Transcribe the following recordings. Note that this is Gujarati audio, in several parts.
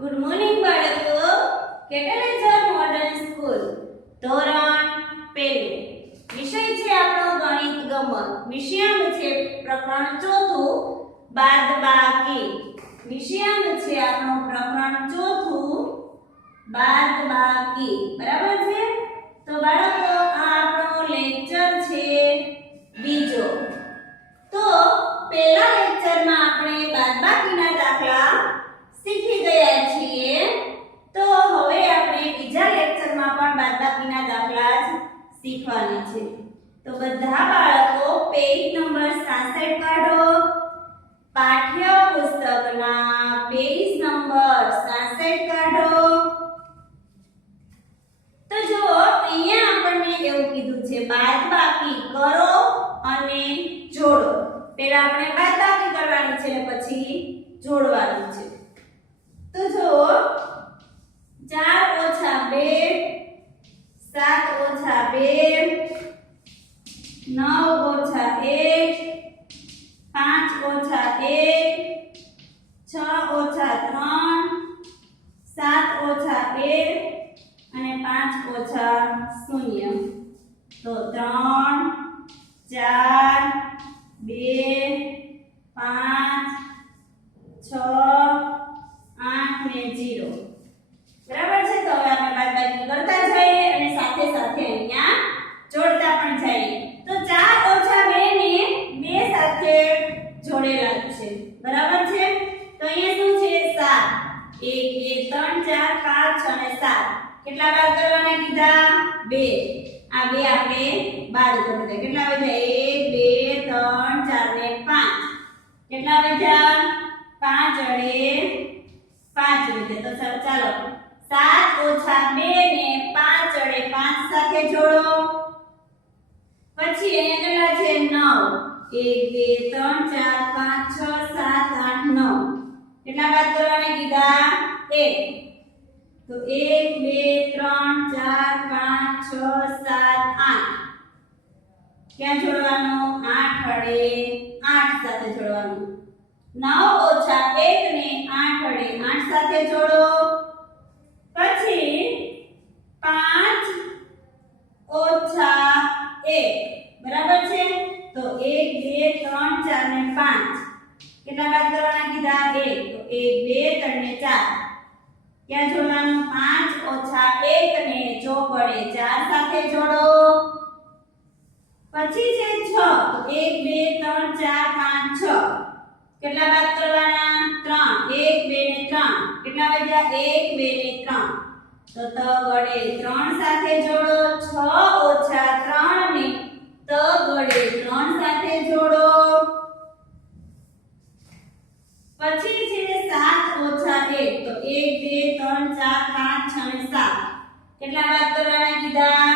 ગુડ મોર્નિંગ બાળકો. કેટલાઇઝર મોડર્ન સ્કૂલ ધોરણ પહેલું વિષય છે આપણો ગણિત ગમત. વિષયાંક છે પ્રકરણ ચોથું બાદબાકી. વિષયાંક છે આપણો પ્રકરણ ચોથું બાદબાકી. બરાબર છે? તો બાળકો આ આપણો લેક્ચર છે બીજો. તો પહેલા લેક્ચરમાં આપણે બાદબાકીના દાખલા શીખી ગયા છીએ. તો હવે આપણે બીજા લેક્ચરમાં પણ બાદબાકીના દાખલા જ શીખવાના છે. તો બધા બાળકો પેજ નંબર 66 કાઢો. પાઠ્ય પુસ્તકના પેજ નંબર 66 કાઢો. તો જો અહીંયા આપણને એવું કીધું છે બાદબાકી કરો અને જોડો. પહેલા આપણે બાદબાકી કરવાની છે અને પછી જોડવાનું છે. તો જો 4 ઓછા 2 7 ઓછા 2 9 ઓછા 1 5 ઓછા 1 6 ઓછા 3 7 ઓછા 1 અને 5 ઓછા 0. તો 3 4 2 5 6 8 ને 0. બરાબર છે? તો હવે આપણે બાદબાકી કરતા જઈએ અને સાથે સાથે અહીંયા જોડતા પણ જઈએ. તો 4 ઓછા 2 ને 2 સાથે જોડેલા છે. બરાબર છે? તો અહીંયા શું છે? 7 1 2 3 4 5 6 અને 7. કેટલા બાદ કરવાના કીધા? 2. આ 2 આપણે બાદ કરી દઈએ. કેટલા વધ્યા? 1 2 3 4 ને 5. કેટલા વધ્યા? 5 વડે 5 વધે. તો ચાલો 7 ઓછા 2 ને 5 વડે 5 સાથે જોડો. પછી અહીંયા કેટલા છે? 9 1 2 3 4 5 6 7 8 9. કેટલા બાદ કરવાના કીધા? 1. તો 1 2 3 4 5 6 7 8. ક્યાં જોડવાનું? 8 વડે 8 સાથે જોડવાનું. 9 ઓછા 1 ને 8 વડે 8 સાથે જોડો. પછી 5 ઓછા 1. બરાબર છે? તો 1 2 3 4 ને 5. કેટલા બાદ કરવાના કીધા? 1. તો 1 2 3 ને 4. ક્યાં જોડવાનું? 5 ઓછા 1 ને 4 વડે 4 સાથે જોડો. પછી છે 6. તો 1 2 3 4 5 6. કેટલા બાદ કરવાના? 3. 1 2 ને 3. કેટલા વધ્યા? 1 2 ને 3. તો ત વડે 3 સાથે જોડો. 6 ઓછા 3 ને ત વડે 3 સાથે જોડો. પછી છે 7 ઓછા 1. તો 1 2 3 4 5 6 અને 7. કેટલા બાદ કરવાના કીધા?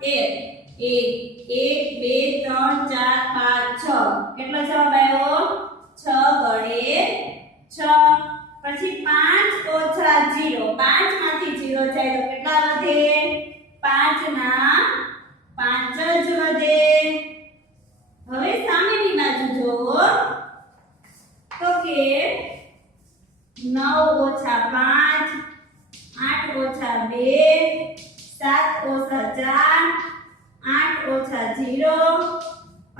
1 1 2 3 4 5 6. કેટલો જવાબ આવ્યો? 6 વડે 6. પછી 5 ઓછા 0. 5 માંથી 0 જાય તો કેટલા વધે? 5 ના 5 જ વધે. હવે સામેની બાજુ જોવો તો કે 9 ઓછા 5 8 ઓછા 2 7 ઓછા 4 8 ઓછા 0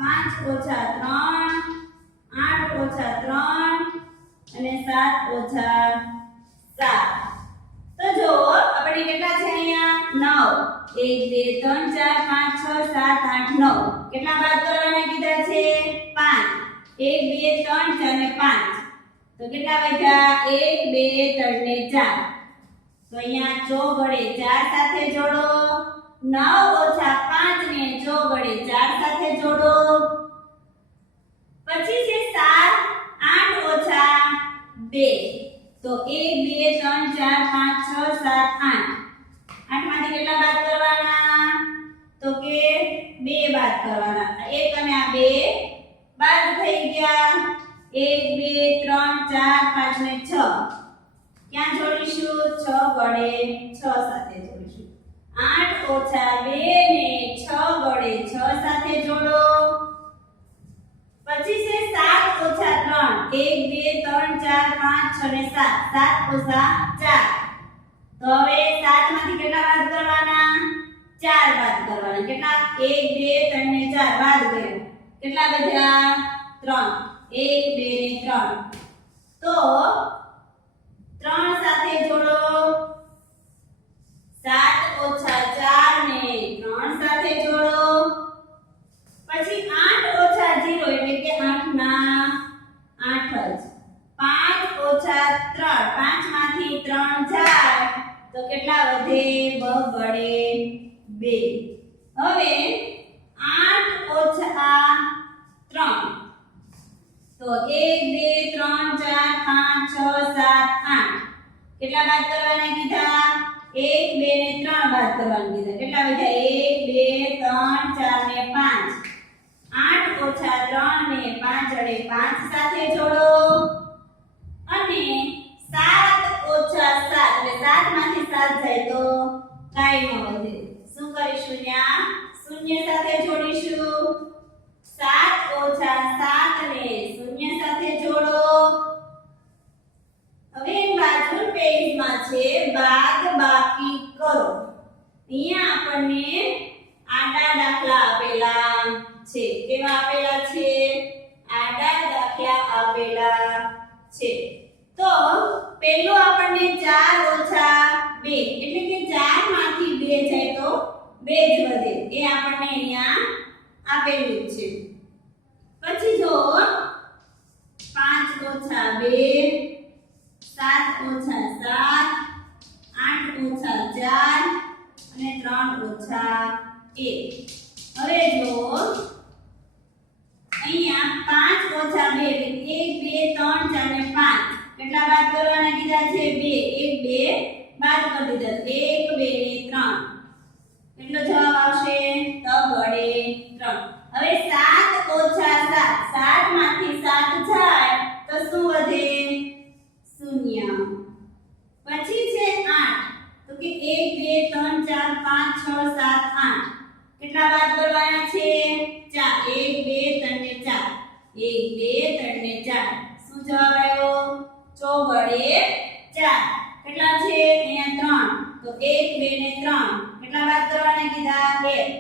5 ઓછા 3 8 ઓછા 3 અને 7 ઓછા 7. તો જો આપણે કેટલા છે અહીંયા? 9 1 2 3 4 5 6 7 8 9. કેટલા બાદ કરવાના કીધા છે? 5. 1 2 3 4 ને 5. તો કેટલા વધ્યા? 1 2 3 ને 4. તો અહીંયા 4 વડે 4 સાથે જોડો. 9 ઓછા 5 ને 4 વડે 4 સાથે જોડો. પછી છે 7 8 ઓછા 2. તો 1 2 3 4 5 6 7 8. 8 માંથી કેટલા બાદ કરવાના? તો કે 2 બાદ કરવાના. 1 અને આ 2 બાદ થઈ ગયા. 1 2 3 4 5 ને 6. ક્યાં જોડીશું? 6 વડે 6 સાથે જોડીશું. 8 ઓછા 2 ને 6 વડે 6 સાથે જોડો. પછી છે 7 ઓછા 3. 1 2 3 4 5 6 ને 7 7 ઓછા 4 તો હવે 7 માંથી કેટલા બાદ કરવાના 4 બાદ કરવાના કેટલા 1 2 3 ને 4 બાદ કર્યા કેટલા વધ્યા 3 1 2 ને 3 તો 3 સાથે જોડો 7 ઓછા 4 ને 3 સાથે જોડો પછી 8 ઓછા 0 એટલે કે 8 ના 8 જ 5 ઓછા 3 5 માંથી 3 જાય તો કેટલા વધે બગડે 2 હવે 8 ઓછા 3 તો 1 2 3 4 5 6 7 8 કેટલા બાદ કરવાના કીધા 1 2 ને 3 બાદ કરવાના કીધા કેટલા વધ્યા 1 2 3 4 ને 5 8 ઓછા 3 ને 5 વડે 5 સાથે જોડો અને 7 ઓછા 7 એટલે 7 માંથી 7 જાય તો કાઈ ન વધે શું કરીશું ત્યાં શૂન્ય સાથે જોડીશું 7 ઓછા 7 ને શૂન્ય સાથે જોડો હવે બાજુ પેજમાં છે બાદ બાકી કરો અહીંયા આપણને આડા દાખલા આપેલા છે કેવા આપેલા છે આડા દાખલા આપેલા છે તો પહેલો આપણને 4 ઓછા 2 એટલે કે 4 માંથી 2 જાય તો 2 જ વધે એ આપણને અહીંયા આપેલું છે પછી જો 5 ઓછા 2 7 ઓછા 7 8 ઓછા 4 અને 3 ઓછા 1 હવે જો અહીંયા 5 ઓછા 2 એટલે 1 2 3 4 ને 5 કેટલા બાદ કરવાના કીધા છે 2 1 2 બાદ કરી દીધા 1 2 ને 3 કેટલો જવાબ આવશે તગડે 3 હવે 7 ઓછા 7 7 માંથી 7 જાય તો શું વધે 0 પછી છે 8 તો કે 1 2 3 4 5 6 7 8 કેટલા બાદ કરવાના છે 4 1 2 3 ને 4 1 2 3 ને 4 શું જવાબ આવ્યો ચોગડે 4 કેટલા છે અહીંયા 3 તો 1 2 ને 3 કેટલા બાદ કરવાના કીધા 1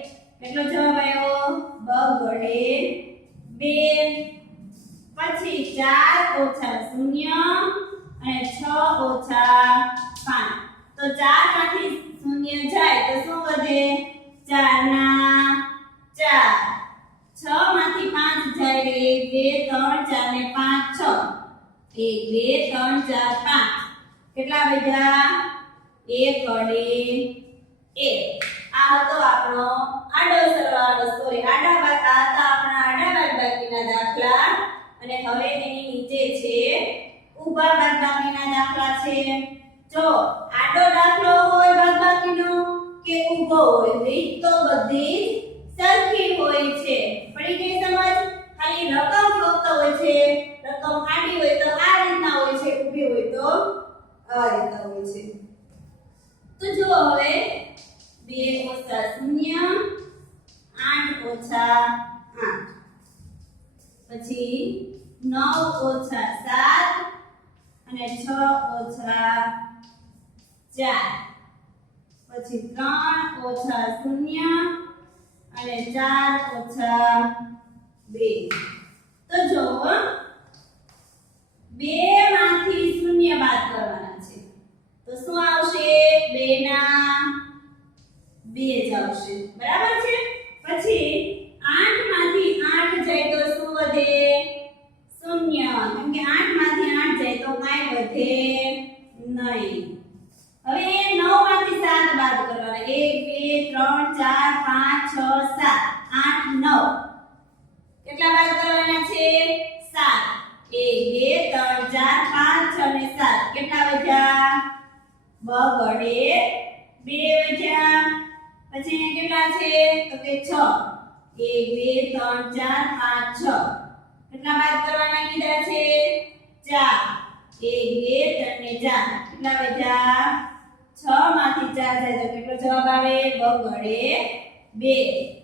કેટલો જવાબ આવ્યો બગડે 2 પછી 4 ઓછા 0 અને 6 ઓછા 5 તો 4 માંથી 0 જાય તો શું વધે 4 ના 4 6 માંથી 5 જાય 1 2 3 4 ને 5 6 1 2 3 4 5 કેટલા વધ્યા 1 વડે 1 આ હતો આપણો આડો સરવાળો સોરી આડા હતા આપણા આડા બાદબાકીના દાખલા અને હવે એની નીચે છે ઊભા બાદબાકીના દાખલા છે જો આડો દાખલો હોય બાદબાકીનો કે ઊભો હોય રીત તો બધી સરખી હોય છે પડી ગઈ સમજ ખાલી રકમ ફક્ત હોય છે રકમ આડી હોય તો આ રીતના હોય છે ઊભી હોય તો આ રીતના હોય છે તો જો હવે 2 ઓછા 0 8 ઓછા 8 પછી 9 ઓછા 7 અને 6 ઓછા 4 પછી 3 ઓછા 0 અને 4 ઓછા 2 તો જો 2 માંથી 0 બાદ કરવાના છે તો શું આવશે 2 ના 2 જ આવશે બરાબર છે પછી 8 માંથી 8 જાય તો શું વધે 0 કેમ કે 8 માંથી 8 જાય તો કાઈ વધે નહીં હવે 9 માંથી 7 બાદ કરવાના 1 2 3 4 5 6 7 8 9 કેટલા બાદ કરવાના છે 7 1 2 3 4 5 6 ને 7 કેટલા વધ્યા બગડે 2 વધ્યા પછી કેટલા છે તો કે 6 1 2 3 4 5 6 કેટલા બાદ કરવાના કીધા છે 4 1 2 3 ને 4 કેટલા વધ્યા 6 માંથી 4 જાય તો કેટલો જવાબ આવે બગડે 2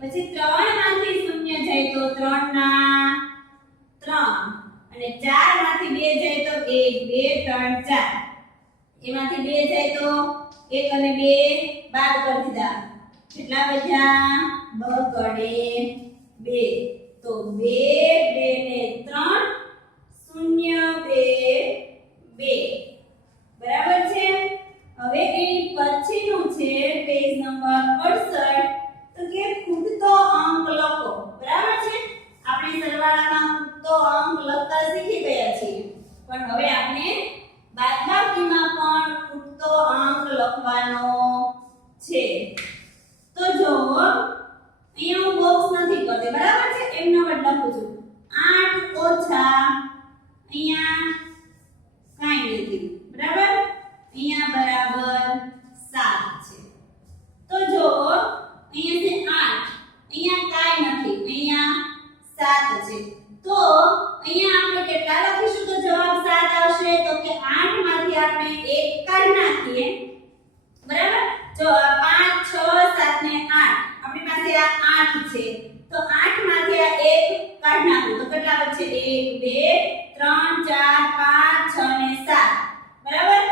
પછી 3 માંથી 0 જાય તો 3 ના 3 અને 4 માંથી 2 જાય તો 1 3 4 એમાંથી 2 જાય તો 1 અને 2 બાદ કરી દીધા કેટલા બચ્યા બગડે 2 તો 2 2 ને 3 0 2 2 બરાબર છે હવે એની પછીનું છે પેજ નંબર 68 તો કે ખૂટતો અંક લખો બરાબર છે આપણે સરવાળામાં ખૂટતો અંક લખતા શીખી ગયા છીએ પણ હવે આપણે બાદબાકીમાં પણ ખૂટતો અંક લખવાનો છે તો જો અહીંયા હું બોક્સ નથી કરતી બરાબર છે એમનો જ લખું છું 8 ઓછા અહીંયા કાંઈ નથી બરાબર અહીંયા બરાબર 7 છે તો જો અહીંયા છે 8 અહીંયા કાંઈ નથી અહીંયા 7 છે તો અહીંયા આપણે કેટલા લખીશું તો જવાબ 7 આવશે તો કે 8 માંથી આપણે 1 કાઢી નાખીએ બરાબર જો 5 6 7 ને 8 આપણી પાસે આ 8 છે તો 8 માંથી આ 1 કાઢી નાખું તો કેટલા બચે 1 2 3 4 5 6 ને 7 બરાબર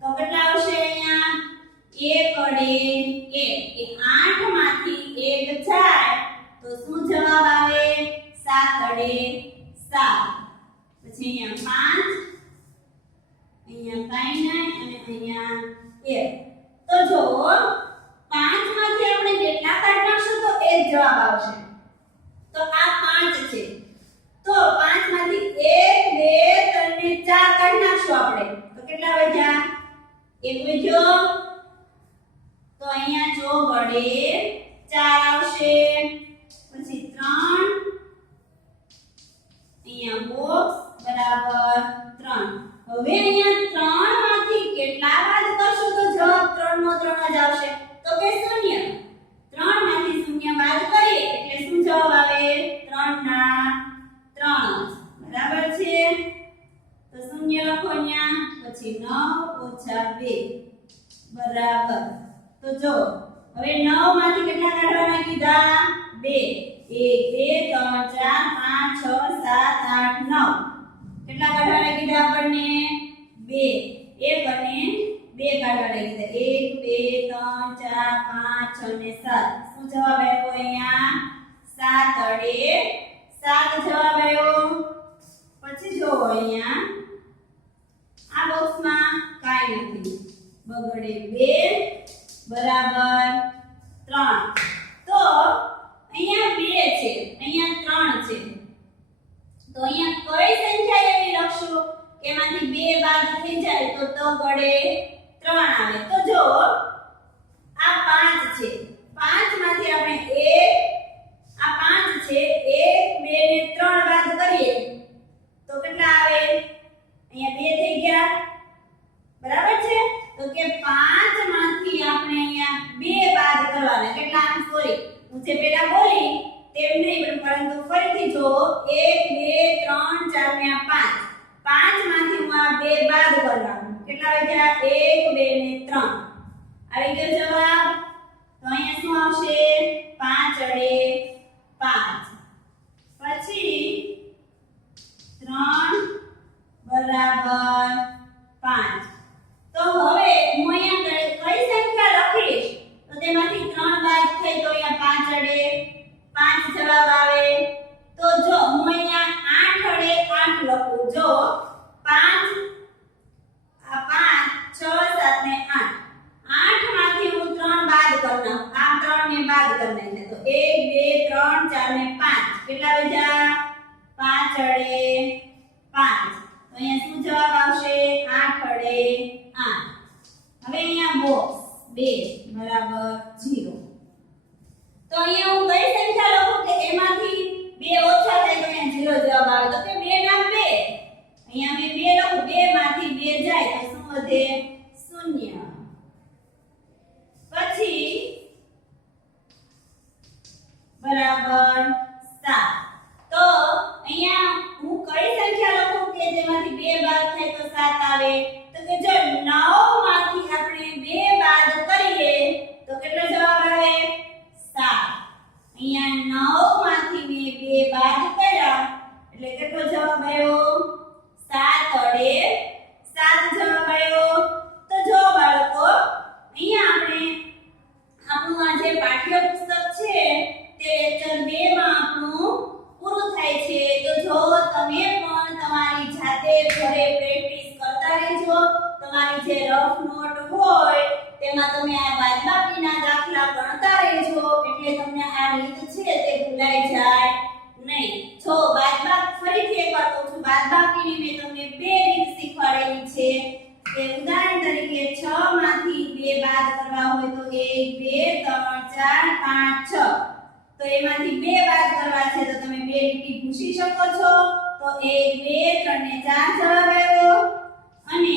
તો કેટલા આવશે અહીંયા 1 અડે 1 એ 8 માંથી 1 જાય તો શું જવાબ આવે 7 અડે 7 પછી અહીંયા 5 અહીંયા કાઈ નહીં અને અહીંયા 1 તો જો 5 માંથી આપણે કેટલા કાઢી નાખશું તો એ જ જવાબ આવશે તો આ 5 છે તો 5 માંથી 1 2 3 ને 4 કાઢી નાખશું આપણે તો કેટલા વધ્યા 1 વધ્યો તો અહીંયા જો વડે 4 આવશે પછી 3 અહીંયા બોક્સ બરાબર 3 હવે અહીંયા 3 માંથી કેટલા બાદ કરશો તો જવાબ 3 નો 3 જ આવશે તો કે 0 3 માંથી 0 બાદ કરીએ એટલે શું જવાબ આવે 3 ના 3 બરાબર છે તો 0 લખો અહીંયા પછી 9 - 2 બરાબર તો જો હવે 9 માંથી કેટલા કાઢવાના કીધા 2 1 2 3 4 5 6 7 8 9 કેટલા કાઢવાના કીધા આપણને 2 1 અને 2 કાઢવાના કીધા 1 2 3 4 5 6 ને 7 શું જવાબ આવ્યો અહીંયા 7 અડે 7 જવાબ આવ્યો પછી જો અહીંયા આ બોક્સમાં કાઈ નથી બગડે 2 બરાબર 3 તો અહીંયા 2 છે અહીંયા 3 છે તો અહીંયા કઈ સંખ્યા એવી લખશું કે એમાંથી 2 બાદ થઈ જાય તો ગડે 3 આવે તો જો આ 5 છે 5 માંથી આપણે 1 આ 5 છે 1 2 ને 3 બાદ કરીએ તો કેટલા આવે અહીંયા 2 થઈ ગયા બરાબર છે તો કે 5 માંથી આપણે અહીંયા 2 બાદ કરવાના કેટલા આમ સોરી હું જે પહેલા બોલી તેમ નહીં પરંતુ ફરીથી જો 1 2 3 4 ને 5 માંથી હું આ 2 બાદ કરવાનું કેટલા વધ્યા 1 2 ને 3 આવી ગયો જવાબ તો અહીંયા શું આવશે 5 અડે 5 પછી 3 બરાબર 5 તો હવે હું અહીંયા કઈ સંખ્યા લખીશ તો તેમાંથી 3 બાદ થઈ તો અહીંયા 5 અડે 5 જવાબ આવે તો જો હું અહીંયા 8 અડે 8 લખું જો 5 આ 5 6 7 ને 8 8 માંથી હું 3 બાદ કરના આ 3 ને બાદ કરને છે તો 1 2 3 4 ને 5 કેટલા વધ્યા 5 અડે 5 તો અહીંયા શું જવાબ આવશે 8 અડે 8 હવે અહીંયા બોક્સ 2 બરાબર 0 તો અહીંયા હું કઈ સંખ્યા લખું કે એમાંથી 2 ઓછા થાય તો અહીંયા 0 જવાબ આવે તો કે 2 ના 2 અહીંયા મેં 2 લખું 2 માંથી 2 જાય તો શું વધે 0 પછી બરાબર 7 તો અહીંયા હું કઈ સંખ્યા લખું કે જેમાંથી 2 બાદ થાય તો 7 આવે તો કે જો 9 માંથી આપણે 2 બાદ કરીએ તો કેટલો જવાબ આવે 7 અહીંયા 9 માંથી મેં 2 બાદ કર્યા એટલે કેટલો જવાબ આવ્યો 7 અડે 7 જાતે ઘરે પ્રેક્ટિસ કરતા રહેજો. તમારી જે રફ નોટ હોય તેમાં તમે આ બાદબાકીના દાખલા ગણતા રહેજો એટલે તમને આ રીત છે તે ભૂલાઈ જાય નહીં. જો ફરીથી એકવાર કહું છું, બાદબાકીની મેં તમને બે રીત શીખવાડેલી છે કે ઉદાહરણ તરીકે 6 માંથી 2 બાદ કરવા હોય તો 1 2 3 4 5 6 તો એમાંથી 2 બાદ કરવા છે તો તમે બે લીટી ભૂસી શકો છો તો 1 2 3 ને 4 જવાબ આવ્યો. અને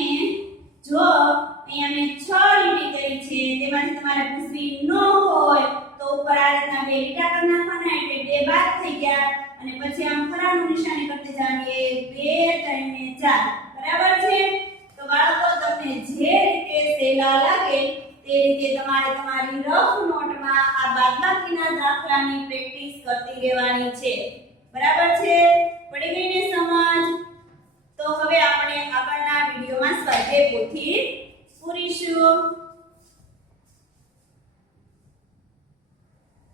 જો અહીંયા મેં 6 લીટી કરી છે તેમાંથી તમારે ભૂસવી ન હોય તો ઉપર આ રીતના બે લીટા કરી નાખવાના એટલે 2 બાદ થઈ ગયા અને પછી આમ ખરાનું નિશાની કરતી જવાની 1 2 3 ને 4 બરાબર છે. તો બાળકો તમને જે રીતે સહેલા લાગે તે રીતે તમારે તમારી રફ નોટમાં આ બાદબાકીના દાખલાની પ્રેક્ટિસ કરતી રહેવાની છે. બરાબર છે? પડી ગઈ ને સમજ? તો હવે આપણે આગળના વિડિયોમાં સ્વાધ્યાય પોથી